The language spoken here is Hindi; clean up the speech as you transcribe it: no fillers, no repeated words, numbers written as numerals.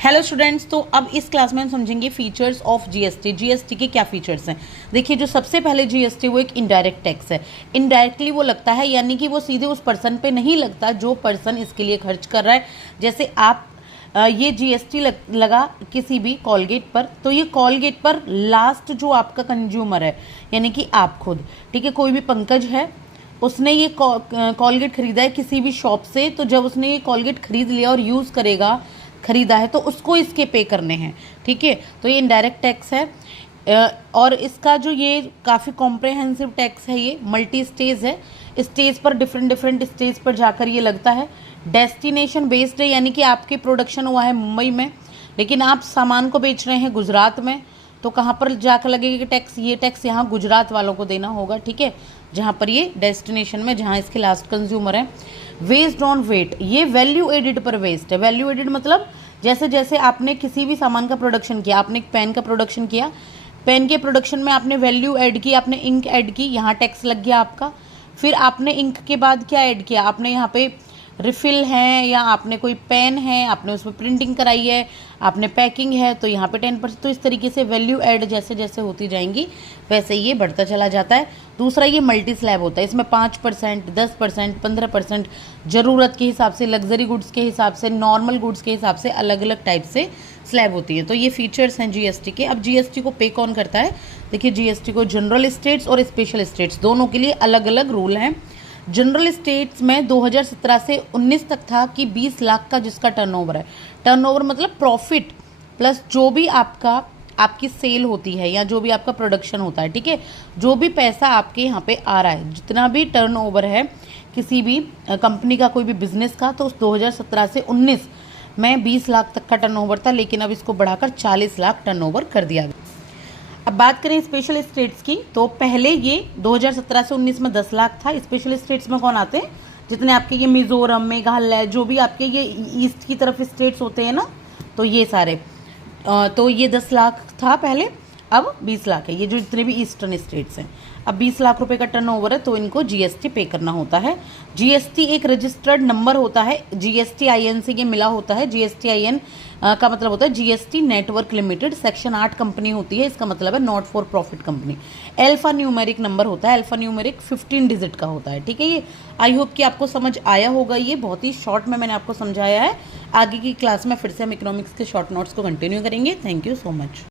हेलो स्टूडेंट्स, तो अब इस क्लास में हम समझेंगे फीचर्स ऑफ जीएसटी। जीएसटी के क्या फीचर्स हैं। देखिए, जो सबसे पहले जीएसटी वो एक इनडायरेक्ट टैक्स है। इनडायरेक्टली वो लगता है, यानी कि वो सीधे उस पर्सन पे नहीं लगता जो पर्सन इसके लिए खर्च कर रहा है। जैसे आप ये जीएसटी लगा किसी भी कॉलगेट पर, तो ये कॉलगेट पर लास्ट जो आपका कंज्यूमर है, यानी कि आप खुद, ठीक है, कोई भी पंकज है, उसने ये कॉलगेट खरीदा है किसी भी शॉप से, तो जब उसने ये कॉलगेट खरीद लिया और यूज़ खरीदा है तो उसको इसके पे करने हैं, ठीक है। तो ये इनडायरेक्ट टैक्स है। और इसका जो ये काफ़ी कॉम्प्रहेंसिव टैक्स है, ये मल्टी स्टेज है। स्टेज पर डिफरेंट स्टेज पर जाकर ये लगता है। डेस्टिनेशन बेस्ड है, यानी कि आपके प्रोडक्शन हुआ है मुंबई में, लेकिन आप सामान को बेच रहे हैं गुजरात में, तो कहाँ पर जाकर लगेगा कि टैक्स, ये टैक्स यहाँ गुजरात वालों को देना होगा, ठीक है, जहाँ पर ये डेस्टिनेशन में, जहाँ इसके लास्ट कंज्यूमर है। वेस्ड ऑन वेट, ये वैल्यू एडिड पर वेस्ट है। वैल्यू एडिड मतलब जैसे जैसे आपने किसी भी सामान का प्रोडक्शन किया, आपने एक पेन का प्रोडक्शन किया, पेन के प्रोडक्शन में आपने वैल्यू ऐड की, आपने इंक ऐड की, यहाँ टैक्स लग गया आपका। फिर आपने इंक के बाद क्या ऐड किया, आपने यहाँ पे रिफिल है, या आपने कोई पेन है, आपने उसमें प्रिंटिंग कराई है, आपने पैकिंग है, तो यहाँ पे 10%। तो इस तरीके से वैल्यू ऐड जैसे जैसे होती जाएंगी वैसे ये बढ़ता चला जाता है। दूसरा, ये मल्टी स्लैब होता है, इसमें 5%, 10%, 15% ज़रूरत के हिसाब से, लग्जरी गुड्स के हिसाब से, नॉर्मल गुड्स के हिसाब से अलग अलग टाइप से स्लैब होती है। तो ये फीचर्स हैं जीएसटी के। अब जीएसटी को पे कौन करता है। देखिए, जीएसटी को जनरल स्टेट्स और स्पेशल स्टेट्स दोनों के लिए अलग अलग रूल हैं। जनरल स्टेट्स में 2017 से 19 तक था कि 20 लाख का जिसका टर्नओवर है, टर्नओवर मतलब प्रॉफिट प्लस जो भी आपकी सेल होती है या जो भी आपका प्रोडक्शन होता है, ठीक है, जो भी पैसा आपके यहाँ पे आ रहा है, जितना भी टर्नओवर है किसी भी कंपनी का, कोई भी बिजनेस का, तो उस 2017 से 19 में 20 लाख तक का टर्नओवर था, लेकिन अब इसको बढ़ाकर 40 लाख टर्नओवर कर दिया गया। अब बात करें स्पेशल स्टेट्स की, तो पहले ये 2017 से 19 में 10 लाख था। स्पेशल स्टेट्स में कौन आते हैं, जितने आपके ये मिजोरम, मेघालय, जो भी आपके ये ईस्ट की तरफ स्टेट्स होते हैं ना, तो ये सारे, तो ये 10 लाख था पहले, अब 20 लाख है। ये जो जितने भी ईस्टर्न स्टेट्स हैं, अब 20 लाख रुपए का टर्नओवर है, तो इनको जीएसटी पे करना होता है। जीएसटी एक रजिस्टर्ड नंबर होता है, जीएसटीआईएन से ये मिला होता है। जीएसटीआईएन का मतलब होता है GST network limited, section 8 company होती है, इसका मतलब है not for profit company. Alpha numeric number होता है, अल्फा न्यूमेरिक 15 डिजिट का होता है, ठीक है। ये आई होप कि आपको समझ आया होगा। ये बहुत ही शॉर्ट में मैंने आपको समझाया है। आगे की क्लास में फिर से हम इकोनॉमिक्स के शॉर्ट नोट्स को कंटिन्यू करेंगे। Thank you so much.